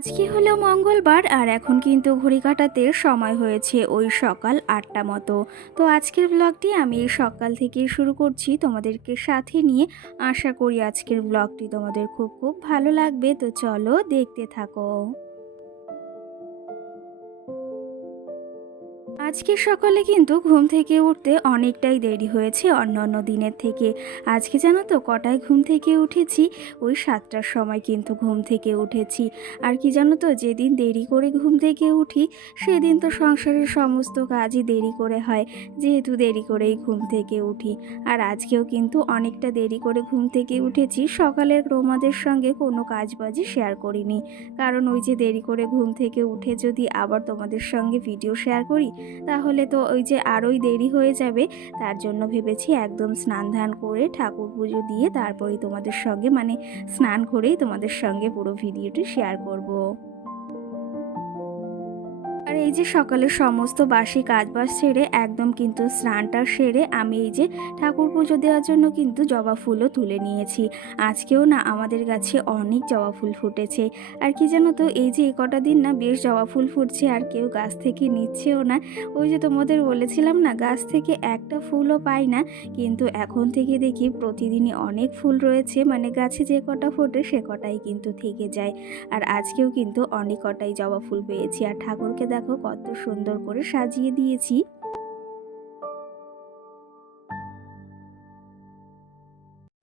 আজকে হলো মঙ্গলবার আর এখন কিন্তু ঘড়ি কাটাতে সময় হয়েছে ওই সকাল আটটা মতো। তো আজকের ব্লগটি আমি এই সকাল থেকে শুরু করছি তোমাদেরকে সাথে নিয়ে। আশা করি আজকের ব্লগটি তোমাদের খুব খুব ভালো লাগবে। তো চলো দেখতে থাকো। আজকে সকালে কিন্তু ঘুম থেকে উঠতে অনেকটাই দেরি হয়েছে অন্য অন্য দিনের থেকে। আজকে জানো তো কটায় ঘুম থেকে উঠেছি? ওই সাতটার সময় কিন্তু ঘুম থেকে উঠেছি। আর কি জানো তো যেদিন দেরি করে ঘুম থেকে উঠি, সেদিন তো সংসারের সমস্ত কাজই দেরি করে হয়, যেহেতু দেরি করেই ঘুম থেকে উঠি। আর আজকেও কিন্তু অনেকটা দেরি করে ঘুম থেকে উঠেছি, সকালের রোমাদের সঙ্গে কোনো কাজবাজি শেয়ার করিনি। কারণ ওই যে দেরি করে ঘুম থেকে উঠে যদি আবার তোমাদের সঙ্গে ভিডিও শেয়ার করি তাহলে তো ওই যে আরোই দেরি হয়ে যাবে তার জন্য ভেবেছি একদম স্নান ধান করে ঠাকুর পুজো দিয়ে তারপরেই তোমাদের সঙ্গে মানে স্নান করেই তোমাদের সঙ্গে পুরো ভিডিওটি শেয়ার করব। আর এই যে সকালে সমস্ত বাসি কাজবাজ সেরে একদম কিন্তু স্নানটা সেরে আমি এই যে ঠাকুর পুজো দেওয়ার জন্য কিন্তু জবা ফুলও তুলে নিয়েছি। আজকেও না আমাদের গাছে অনেক জবা ফুল ফুটেছে। আর কি জানো তো, এই যে কটা দিন না বেশ জবা ফুল ফুটছে আর কেউ গাছ থেকে নিচ্ছেও না। ওই যে তোমাদের বলেছিলাম না, গাছ থেকে একটা ফুলও পাই না, কিন্তু এখন থেকে দেখি প্রতিদিনই অনেক ফুল রয়েছে। মানে গাছে যে কটা ফোটে সে কটাই কিন্তু থেকে যায়। আর আজকেও কিন্তু অনেক কটাই জবা ফুল পেয়েছি। আর ঠাকুরকে দেখো কত সুন্দর করে সাজিয়ে দিয়েছি।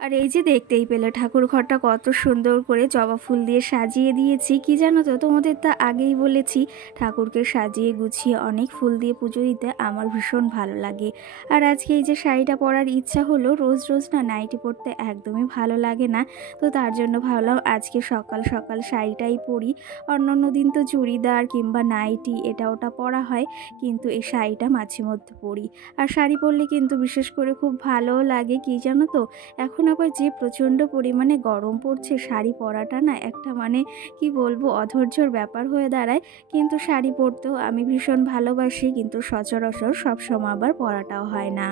আর এই যে দেখতেই পেলে ঠাকুর ঘরটা কত সুন্দর করে জবা ফুল দিয়ে সাজিয়ে দিয়েছি। কি জানো তো, তোমাদের তা আগেই বলেছি, ঠাকুরকে সাজিয়ে গুছিয়ে অনেক ফুল দিয়ে পুজো দিতে আমার ভীষণ ভালো লাগে। আর আজকে এই যে শাড়িটা পরার ইচ্ছা হলো, রোজ রোজ না নাইটি পরতে একদমই ভালো লাগে না। তো তার জন্য ভাবলাম আজকে সকাল সকাল শাড়িটাই পরি। অন্য অন্য দিন তো চুড়িদার কিংবা নাইটি এটা ওটা পরা হয়, কিন্তু এই শাড়িটা মাঝে মধ্যে পরি। আর শাড়ি পরলে কিন্তু বিশেষ করে খুব ভালোও লাগে, কি জানো তো? এখন আবার যে প্রচণ্ড পরিমাণে গরম পড়ছে, শাড়ি পরাটা না একটা মানে কি বলব, অধৈর্যর ব্যাপার হয়ে দাঁড়ায়। কিন্তু শাড়ি পরতেও আমি ভীষণ ভালোবাসি, কিন্তু সচরাচর সবসময় আবার পরাটাও হয় না।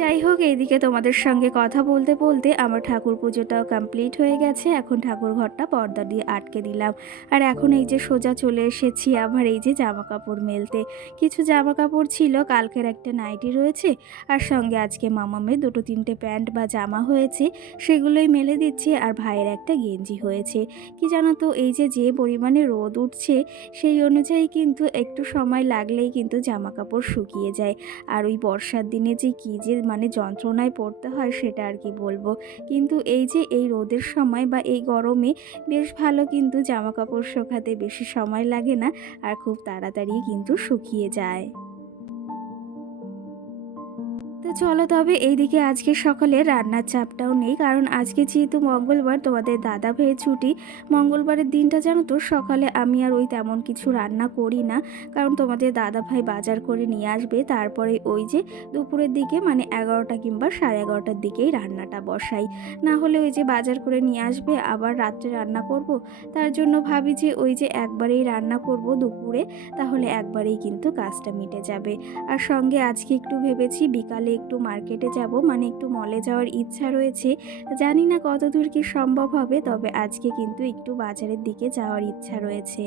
যাই হোক, এইদিকে তোমাদের সঙ্গে কথা বলতে বলতে আমার ঠাকুর পুজোটাও কমপ্লিট হয়ে গেছে। এখন ঠাকুর ঘরটা পর্দা দিয়ে আটকে দিলাম। আর এখন এই যে সোজা চলে এসেছি আবার এই যে জামা কাপড় মেলতে। কিছু জামা কাপড় ছিল, কালকের একটা নাইটি রয়েছে। আর সঙ্গে আজকে মামামের দুটো তিনটে প্যান্ট বা জামা হয়েছে, সেগুলোই মেলে দিচ্ছি। আর ভাইয়ের একটা গেঞ্জি হয়েছে। কি জানো তো, এই যে যে পরিমাণে রোদ উঠছে, সেই অনুযায়ী কিন্তু একটু সময় লাগলেই কিন্তু জামা কাপড় শুকিয়ে যায়। আর ওই বর্ষার দিনে যে কী যে মানে যন্ত্রণায় পড়তে হয় সেটা আর কি বলব। কিন্তু এই যে এই রোদের সময় বা এই গরমে বেশ ভালো কিন্তু জামা কাপড় শোকাতে বেশি সময় লাগে না আর খুব তাড়াতাড়ি কিন্তু শুকিয়ে যায়। চলো তবে এইদিকে আজকে সকালে রান্নার চাপটাও নেই, কারণ আজকে যেহেতু মঙ্গলবার তোমাদের দাদা ভাইয়ের ছুটি, মঙ্গলবারের দিনটা জানো তো সকালে আমি আর ওই তেমন কিছু রান্না করি না, কারণ তোমাদের দাদা ভাই বাজার করে নিয়ে আসবে, তারপরে ওই যে দুপুরের দিকে মানে এগারোটা কিংবা সাড়ে এগারোটার দিকেই রান্নাটা বসাই। না হলে ওই যে বাজার করে নিয়ে আসবে, আবার রাত্রে রান্না করব, তার জন্য ভাবি যে ওই যে একবারেই রান্না করব দুপুরে, তাহলে একবারেই কিন্তু কাজটা মিটে যাবে। আর সঙ্গে আজকে একটু ভেবেছি বিকালে একটু মার্কেটে যাব মানে একটু মলে যাওয়ার ইচ্ছা রয়েছে। জানি না কতদূর কি সম্ভব হবে, তবে আজকে কিন্তু একটু বাজারের দিকে যাওয়ার ইচ্ছা রয়েছে।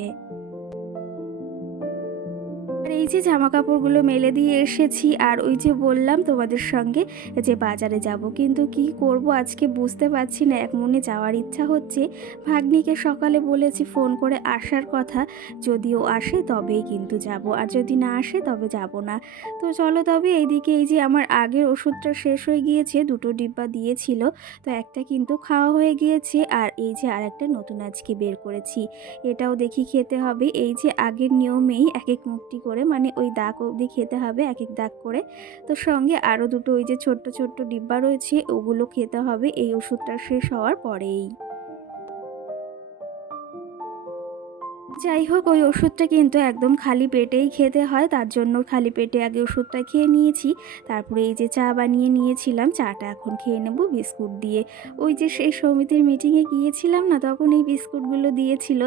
আর এই যে জামা কাপড়গুলো মেলে দিয়ে এসেছি, আর ওই যে বললাম তোমাদের সঙ্গে যে বাজারে যাব। কিন্তু কি করব আজকে বুঝতে পারছি না, এক মনে যাওয়ার ইচ্ছা হচ্ছে। ভাগ্নিকে সকালে বলেছি ফোন করে আসার কথা, যদিও আসে তবেই কিন্তু যাব, আর যদি না আসে তবে যাব না। তো চলো তবে এইদিকে এই যে আমার আগের ওষুধটা শেষ হয়ে গিয়েছে, দুটো ডিব্বা দিয়েছিল, তো একটা কিন্তু খাওয়া হয়ে গিয়েছে, আর এই যে আর একটা নতুন আজকে বের করেছি। এটাও দেখি খেতে হবে, এই যে আগের নিয়মেই এক এক মুখটি করে মানে ওই দাগ অবধি খেতে হবে এক এক দাগ করে। তো সঙ্গে আরও দুটো ওই যে ছোট্ট ছোট্ট ডিব্বা রয়েছে, ওগুলো খেতে হবে, এই ওষুধটা শেষ হওয়ার পরেই। যাই হোক ওই ওষুধটা কিন্তু একদম খালি পেটেই খেতে হয়, তার জন্য খালি পেটে আগে ওষুধটা খেয়ে নিয়েছি। তারপরে এই যে চা বানিয়ে নিয়েছিলাম, চাটা এখন খেয়ে নেব, বিস্কুট দিয়ে। ওই যে সেই সমিতির মিটিংয়ে গিয়েছিলাম না, তখন এই বিস্কুটগুলো দিয়েছিল,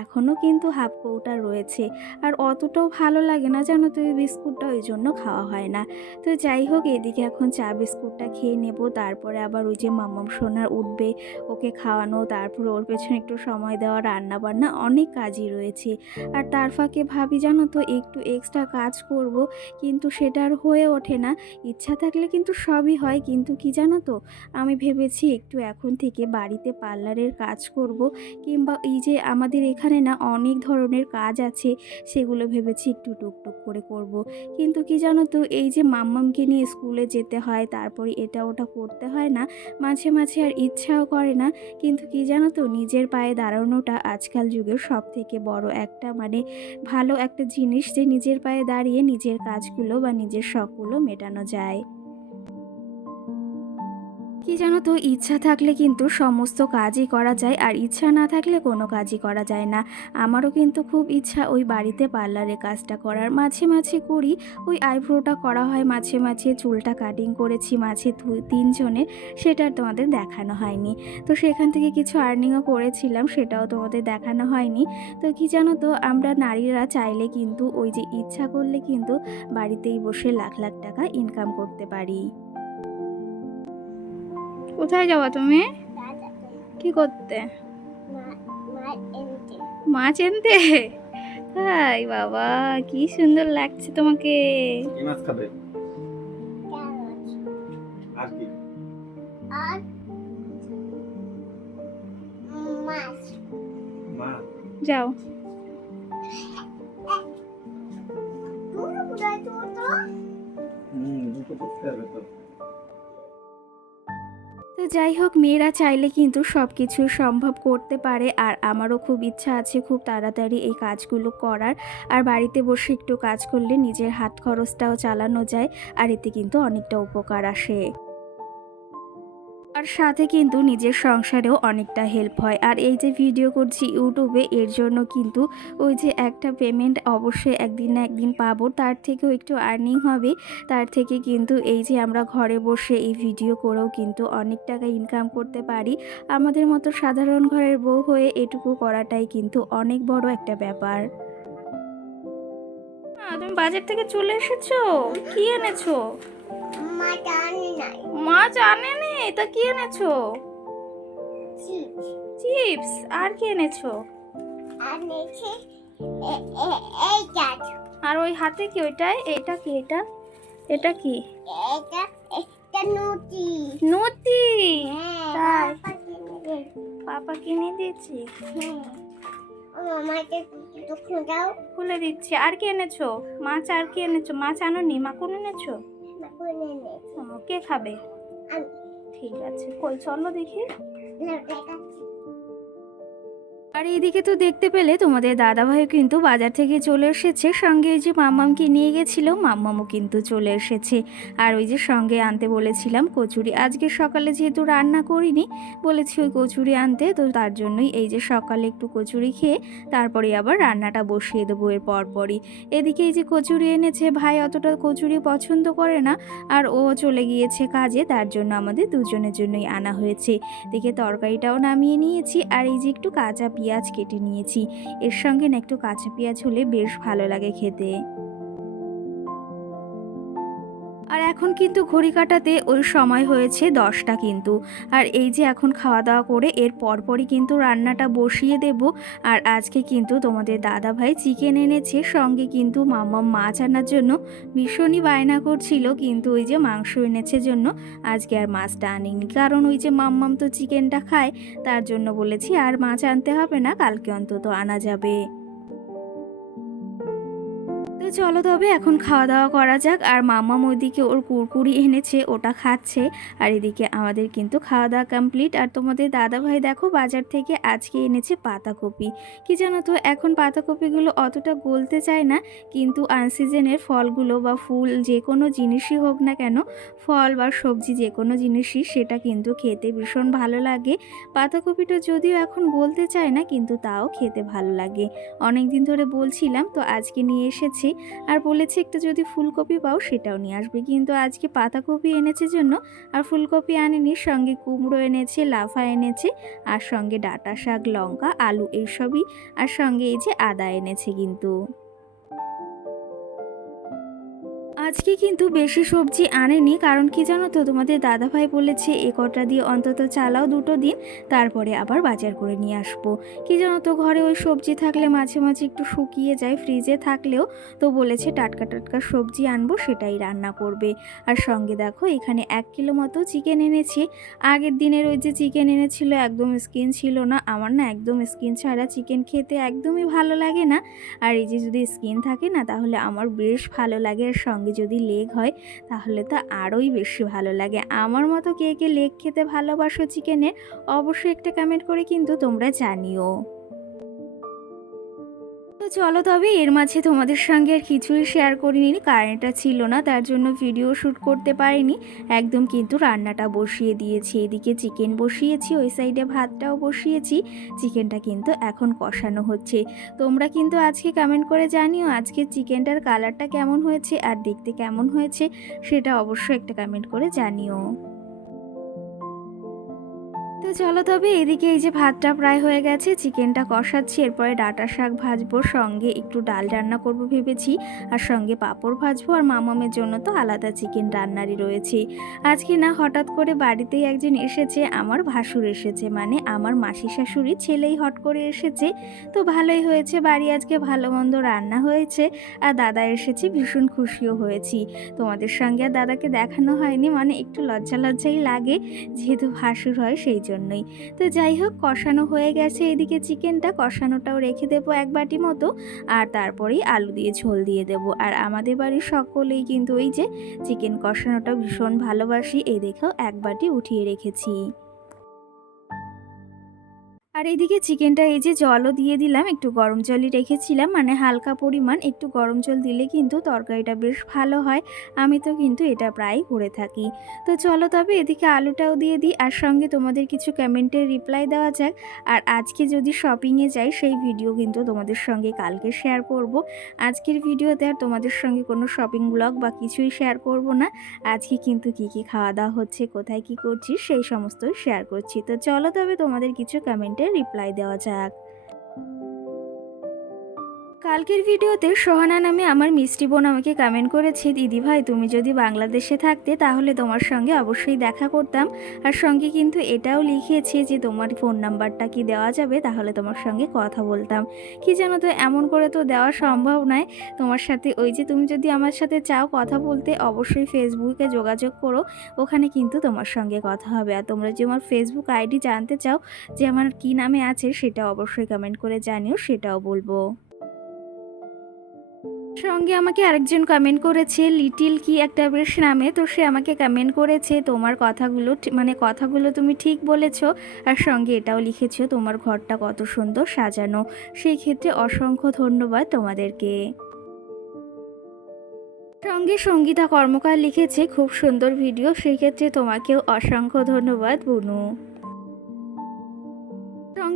এখনও কিন্তু হাফ কৌটা রয়েছে। আর অতটাও ভালো লাগে না জানো তো, এই বিস্কুটটা ওই জন্য খাওয়া হয় না। তো যাই হোক এদিকে এখন চা বিস্কুটটা খেয়ে নেব, তারপরে আবার ওই যে মাম্মাম সোনার উঠবে, ওকে খাওয়ানো, তারপর ওর পেছনে একটু সময় দেওয়া রান্না বান্না অনেক কাজই রয়েছে। আর তার ফাঁকে ভাবি, জানো তো, একটু এক্সট্রা কাজ করব, কিন্তু সেটা আর হয়ে ওঠে না। ইচ্ছা থাকলে কিন্তু সবই হয়, কিন্তু কি জানো তো, আমি ভেবেছি একটু এখন থেকে বাড়িতে পার্লারের কাজ করব, কিংবা এই যে আমাদের এখানে না অনেক ধরনের কাজ আছে, সেগুলো ভেবেছি একটু টুকটুক করে করব। কিন্তু কি জানো তো, এই যে মাম্মামকে নিয়ে স্কুলে যেতে হয়, তারপরে এটা ওটা করতে হয় না, মাঝে মাঝে আর ইচ্ছাও করে না। কিন্তু কি জানো তো, নিজের পায়ে দাঁড়ানোটা আজকাল যুগের সব থেকে বড় একটা মানে ভালো একটা জিনিস যে নিজের পায়ে দাঁড়িয়ে নিজের কাজগুলো বা নিজের শখগুলো মেটানো যায়। কি জানো তো, ইচ্ছা থাকলে কিন্তু সমস্ত কাজই করা যায় আর ইচ্ছা না থাকলে কোনো কাজই করা যায় না। আমারও কিন্তু খুব ইচ্ছা ওই বাড়িতে পার্লারে কাজটা করার। মাঝে মাঝে করি, ওই আইব্রোটা করা হয়, মাঝে মাঝে চুলটা কাটিং করেছি, মাঝে তিনজনের, সেটা আর তোমাদের দেখানো হয়নি। তো সেখান থেকে কিছু আর্নিংও করেছিলাম, সেটাও তোমাদের দেখানো হয়নি। তো কি জানো তো, আমরা নারীরা চাইলে কিন্তু ওই যে ইচ্ছা করলে কিন্তু বাড়িতেই বসে লাখ লাখ টাকা ইনকাম করতে পারি। কোথায় যাওয়া তুমি? কি করতে? মাছ আনতে হাই বাবা কি সুন্দর লাগছে তোমাকে। কি মাছ খাবে? আর কি? মাছ। যাও। হুম দুটো করতে হবে তো। তো যাই হোক, মেয়েরা চাইলে কিন্তু সব কিছু সম্ভব করতে পারে আর আমারও খুব ইচ্ছা আছে খুব তাড়াতাড়ি এই কাজগুলো করার। আর বাড়িতে বসে একটু কাজ করলে নিজের হাত খরচটাও চালানো যায় আর এতে কিন্তু অনেকটা উপকার আসে। আর সাথে কিন্তু নিজের সংসারেও অনেকটা হেল্প হয়। আর এই যে ভিডিও করছি ইউটিউবে এর জন্য কিন্তু ওই যে একটা পেমেন্ট অবশ্যই একদিন না একদিন পাবো। তার থেকেও একটু আর্নিং হবে। তার থেকে কিন্তু এই যে আমরা ঘরে বসে এই ভিডিও করেও কিন্তু অনেক টাকা ইনকাম করতে পারি। আমাদের মতো সাধারণ ঘরের বউ হয়ে এটুকু করাটাই কিন্তু অনেক বড় একটা ব্যাপার। তুমি বাজার থেকে চলে এসেছ? কি এনেছো? মাছ আনেনি তা কি এনেছো? চিপস। আর কি এনেছো? আর ওই হাতে কি ওইটাই? এটা? কি? এটা এটা কি নতি তাই। পাপা কিনে দিয়েছি। খুলে দিচ্ছি। আর কি এনেছো? মাছ আর কি এনেছো? মাছ আনোনি? মাখন এনেছো? ও, কে খাবে? ঠিক আছে কই চলো দেখি। আর এইদিকে তো দেখতে পেলে তোমাদের দাদাভাই কিন্তু বাজার থেকে চলে এসেছে। সঙ্গে ওই যে মাম্মামকে নিয়ে গেছিল মাম্মামও কিন্তু চলে এসেছে। আর ওই যে সঙ্গে আনতে বলেছিলাম কচুরি। আজকে সকালে যেহেতু রান্না করিনি, বলেছি ওই কচুরি আনতে, তো তার জন্যই এই যে সকালে একটু কচুরি খেয়ে তারপরে আবার রান্নাটা বসিয়ে দেবো এর পরপরই। এদিকে এই যে কচুরি এনেছে, ভাই অতটা কচুরি পছন্দ করে না, আর ও চলে গিয়েছে কাজে, তার জন্য আমাদের দুজনের জন্যই আনা হয়েছে। দেখে তরকারিটাও নামিয়ে নিয়েছি, আর এই যে একটু কাঁচা পেঁয়াজ কেটে নিয়েছি। এর সঙ্গে না একটু কাঁচা পেঁয়াজ হলে বেশ ভালো লাগে খেতে। এখন কিন্তু ঘড়ি কাটাতে ওই সময় হয়েছে দশটা কিন্তু। আর এই যে এখন খাওয়া দাওয়া করে এর পরপরই কিন্তু রান্নাটা বসিয়ে দেব। আর আজকে কিন্তু তোমাদের দাদা ভাই চিকেন এনেছে, সঙ্গে কিন্তু মাম্মা মাছ আনার জন্য। ভীষণই বায়না করছিল, কিন্তু ওই যে মাংস এনেছে জন্য আজকে আর মাছটা আনিনি। কারণ ওই যে মাম্মাম তো চিকেনটা খায়, তার জন্য বলেছি আর মাছ আনতে হবে না, কালকে অন্তত আনা যাবে। তো চলো তবে, এখন খাওয়া দাওয়া করা যাক। আর মাম্মাম ওইদিকে ওর কুরকুরি এনেছে, ওটা খাচ্ছে। আর এদিকে আমাদের কিন্তু খাওয়া দাওয়া কমপ্লিট আর তোমাদের দাদা ভাই দেখো, বাজার থেকে আজকে এনেছে পাতাকপি। কি জানো তো, এখন পাতাকপিগুলো অতটা গলতে চায় না। কিন্তু আনসিজনের ফলগুলো বা ফুল যে কোনো জিনিসই হোক না কেন, ফল বা সবজি যে কোনো জিনিসই সেটা কিন্তু খেতে ভীষণ ভালো লাগে। পাতাকপিটা যদিও এখন গলতে চায় না, কিন্তু তাও খেতে ভালো লাগে। অনেক দিন ধরে বলছিলাম, তো আজকে নিয়ে এসেছি। আর বলেছে একটু যদি ফুলকপি পাও সেটাও নিয়ে আসবে। কিন্তু আজকে পাতাকপি এনেছে জন্য আর ফুলকপি আনেনি, সঙ্গে কুমড়ো এনেছে, লাফা এনেছে, আর সঙ্গে ডাটা শাক লঙ্কা, আলু এইসবই, আর সঙ্গে এই যে আদা এনেছে কিন্তু। আজকে কিন্তু বেশি সবজি আনেনি, কারণ কি জানো তো, তোমাদের দাদাভাই বলেছে, এ কটা দিয়ে অন্তত চালাও দুটো দিন, তারপরে আবার বাজার করে নিয়ে আসব। কি জানো তো, ঘরে ওই সবজি থাকলে মাঝে মাঝে একটু শুকিয়ে যায় ফ্রিজে থাকলেও তো বলেছে, টাটকা টাটকা সবজি আনব, সেটাই রান্না করবে। আর সঙ্গে দেখো, এখানে এক কিলো মতো চিকেন এনেছি। আগের দিনের ওই যে চিকেন এনেছিল, একদম স্কিন ছিল না, আমার না একদম স্কিন ছাড়া চিকেন খেতে একদমই ভালো লাগে না। আর এই যে যদি স্কিন থাকে না, তাহলে আমার বেশ ভালো লাগে। আর সঙ্গে যদি লেগ হয়, তাহলে তো আরোই বেশি ভালো লাগে। আমার মতো কে কে লেগ খেতে ভালোবাসো চিকেনে অবশ্যই একটা কমেন্ট করে কিন্তু তোমরা জানিও। চলো তবে এর মাঝে তোমাদের সঙ্গে আর কিছুই শেয়ার করিনি, কারেন্টটা ছিল না, তার জন্য ভিডিও শ্যুট করতে পারিনি। একদম কিন্তু রান্নাটা বসিয়ে দিয়েছি, এদিকে চিকেন বসিয়েছি, ওই সাইডে ভাতটাও বসিয়েছি চিকেনটা কিন্তু এখন কষানো হচ্ছে। তোমরা কিন্তু আজকে কমেন্ট করে জানিও আজকে চিকেনটার কালারটা কেমন হয়েছে, আর দেখতে কেমন হয়েছে, সেটা অবশ্যই একটা কমেন্ট করে জানিও। তো চলো তবে এদিকে এই যে ভাতটা প্রায় হয়ে গেছে, চিকেনটা কষাচ্ছি, এরপরে ডাটা শাক ভাজবো, সঙ্গে একটু ডাল রান্না করব ভেবেছি, আর সঙ্গে পাঁপড় ভাজবো, আর মামামের জন্য তো আলাদা চিকেন রান্নারই রয়েছে। আজকে না হঠাৎ করে বাড়িতেই একজন এসেছে, আমার ভাসুর এসেছে মানে আমার মাসি শাশুড়ি ছেলেই হট করে এসেছে, তো ভালোই হয়েছে, বাড়ি আজকে ভালো মন্দ রান্না হয়েছে, আর দাদা এসেছে, ভীষণ খুশিও হয়েছি। তোমাদের সঙ্গে আর দাদাকে দেখানো হয়নি মানে একটু লজ্জা লজ্জাই লাগে, যেহেতু ভাসুর হয়, সেই জন্যই। তো যাই হোক, কষানো হয়ে গেছে। এদিকে চিকেনটা কষানোটাও রেখে দেবো এক বাটি মতো। আর তারপরেই আলু দিয়ে ঝোল দিয়ে দেব। আর আমাদের বাড়ির সকলেই কিন্তু ওই যে, চিকেন কষানোটা ভীষণ ভালোবাসি। এই দেখেও এক বাটি উঠিয়ে রেখেছি। আর এইদিকে চিকেনটা এই যে জলও দিয়ে দিলাম, একটু গরম জলই রেখেছিলাম মানে হালকা পরিমাণ একটু গরম জল দিলে কিন্তু তরকারিটা বেশ ভালো হয়, আমি তো কিন্তু এটা প্রায় করে থাকি। তো চলো তবে এদিকে আলুটাও দিয়ে দিই, আর সঙ্গে তোমাদের কিছু কমেন্টের রিপ্লাই দেওয়া যাক, আর আজকে যদি শপিংয়ে যাই সেই ভিডিও কিন্তু তোমাদের সঙ্গে কালকে শেয়ার করব। আজকের ভিডিওতে আর তোমাদের সঙ্গে কোনো শপিং ব্লগ বা কিছুই শেয়ার করব না, আজকে কিন্তু কি কি খাওয়া দাওয়া হচ্ছে, কোথায় কি করছি সেই সমস্তই শেয়ার করছি। তো চলো তবে তোমাদের কিছু কমেন্টের রিপ্লাই দেওয়া যাক। কালকের ভিডিওতে সোহানা নামে আমার মিষ্টি বোন আমাকে কমেন্ট করেছে, দিদি ভাই, তুমি যদি বাংলাদেশে থাকতে তাহলে তোমার সঙ্গে অবশ্যই দেখা করতাম। আর সঙ্গে কিন্তু এটাও লিখিয়েছে যে তোমার ফোন নাম্বারটা কি দেওয়া যাবে তাহলে তোমার সঙ্গে কথা বলতাম। কি জানো তো, এমন করে তো দেওয়া সম্ভব নয়। তোমার সাথে ওই যে তুমি যদি আমার সাথে চাও কথা বলতে, অবশ্যই ফেসবুকে যোগাযোগ করো। ওখানে কিন্তু তোমার সঙ্গে কথা হবে। আর তোমরা যে আমার ফেসবুক আইডি জানতে চাও, যে আমার কি নামে আছে সেটা অবশ্যই কমেন্ট করে জানিও, সেটাও বলব। সঙ্গে আমাকে আরেকজন কমেন্ট করেছে লিটিল কি একটা বেশ নামে? তো সে আমাকে কমেন্ট করেছে, তোমার কথাগুলো মানে কথাগুলো তুমি ঠিক বলেছ আর সঙ্গে এটাও লিখেছো, তোমার ঘরটা কত সুন্দর সাজানো। সেই ক্ষেত্রে অসংখ্য ধন্যবাদ তোমাদেরকে। সঙ্গে সঙ্গীতা কর্মকার লিখেছে, খুব সুন্দর ভিডিও সেই ক্ষেত্রে তোমাকেও অসংখ্য ধন্যবাদ, বুনু।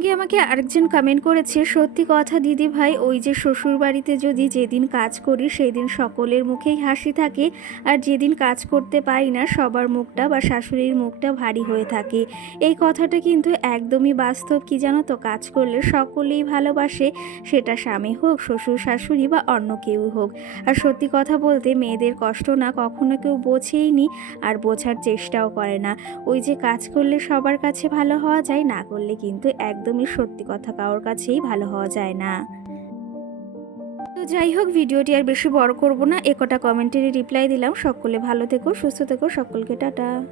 সঙ্গে আমাকে আরেকজন কমেন্ট করেছে, সত্যি কথা দিদি ভাই, ওই যে শ্বশুর বাড়িতে যদি যেদিন কাজ করি সেই দিন সকলের মুখেই হাসি থাকে। আর যেদিন কাজ করতে পারি না, সবার মুখটা বা শাশুড়ির মুখটা ভারী হয়ে থাকে। এই কথাটা কিন্তু একদমই বাস্তব কি জানো তো? কাজ করলে সকলেই ভালোবাসে। সেটা স্বামী হোক, শ্বশুর শাশুড়ি বা অন্য কেউ হোক। আর সত্যি কথা বলতে মেয়েদের কষ্ট না কখনো কেউ বোঝেই নি আর বোঝার চেষ্টাও করে না। ওই যে কাজ করলে সবার কাছে ভালো হওয়া যায়, না করলে কিন্তু একদমই সত্যি কথা কারোর কাছেই ভালো হওয়া যায় না। তো যাই হোক, ভিডিওটি আর বেশি বড় করব না। একটা কমেন্টের রিপ্লাই দিলাম। সকলে ভালো থেকো, সুস্থ থেকো। সকলকে টাটা।